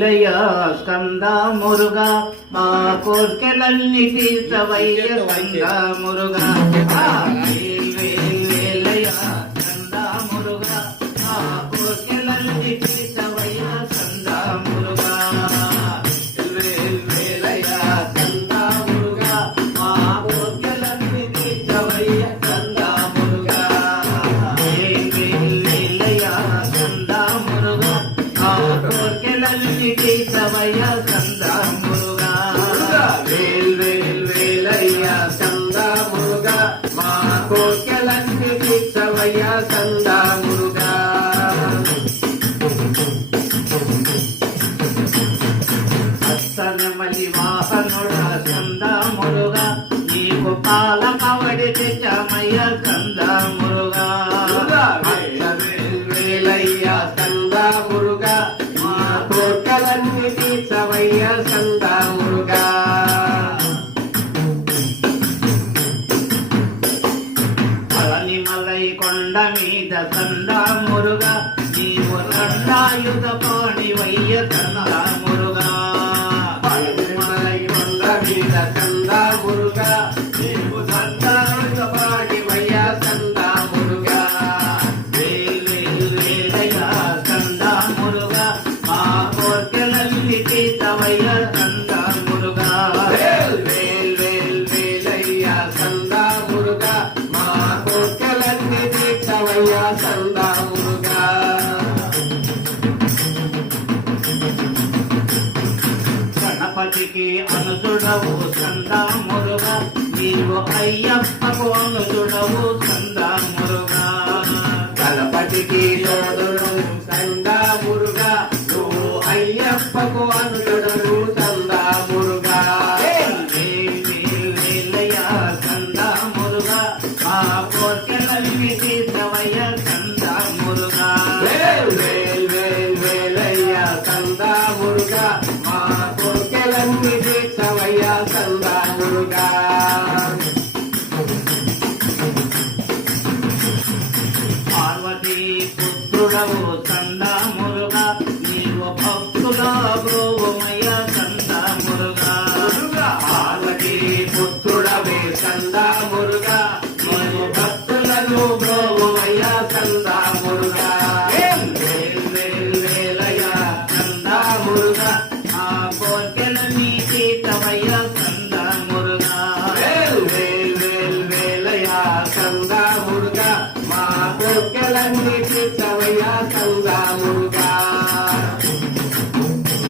స్కంద మురుగా మా కోర్కెలన్నీ తీర్చవయ్య స్కంద మురుగా వేలయ్య స్కంద మురుగా మా కోర్కెలన్నీ తీర్చవయ్య స్కంద మురుగా వేలయ్య స్కంద మురుగా మా కోర్కెలన్నీ తీర్చవయ్య స్కంద మురుగా వేలయ్య స్కంద మురుగా మా కోర్కెలన్నీ తీర్చవయ్య స్కంద మురుగా వేలయ్య స్కంద మురుగా మా కోర్కెలన్నీ తీర్చవయ్య స్కంద మురుగా అస్తనమలి వాహనుడా స్కంద మురుగా నీకు పాల కవడి తెచ్చమయ్య స్కంద మురుగా వేలయ్య స్కంద మురుగా మా కోర్కెలన్నీ తీర్చవయ్య స్కంద మురుగా మలై కొండ మీద స్కంద మురుగా నీవు దండాయుధ పాణి వయ్య స్కంద మురుగా మలై కొండ మీద స్కంద మురుగా నీవు దండాయుధ పాణి వయ్య స్కంద మురుగా వేలయ్య స్కంద మురుగా మా కోర్కెలన్నీ తీర్చవయ్య స్కంద మురుగా వేలయ్య స్కంద మురుగా మా కోర్కెలన్నీ తీర్చవయ్య స్కంద మురుగా గణపతికి అనుజుడవు స్కంద మురుగా నీవు అయ్యప్పకు అనుజుడవు స్కంద మురుగా గణపతికి తోడుడు స్కంద మురుగా నువ్వు అయ్యప్పకు అనుజుడవు స్కంద మురుగా వేలయ్య స్కంద మురుగా మా కోర్కెలన్నీ తీర్చవయ్య స్కంద మురుగా వేలయ్య స్కంద మురుగా మా కోర్కెలన్నీ తీర్చవయ్య స్కంద మురుగా పార్వతీ పుత్రుడవు స్కంద మురుగా నీవు భక్తుల బ్రోవమయ్య స్కంద మురుగా పార్వతీ పుత్రుడవే స్కంద మురుగా నీవు భక్తులను బ్రోవమయ్య స్కంద మురుగా వేలయ్య స్కంద మురుగా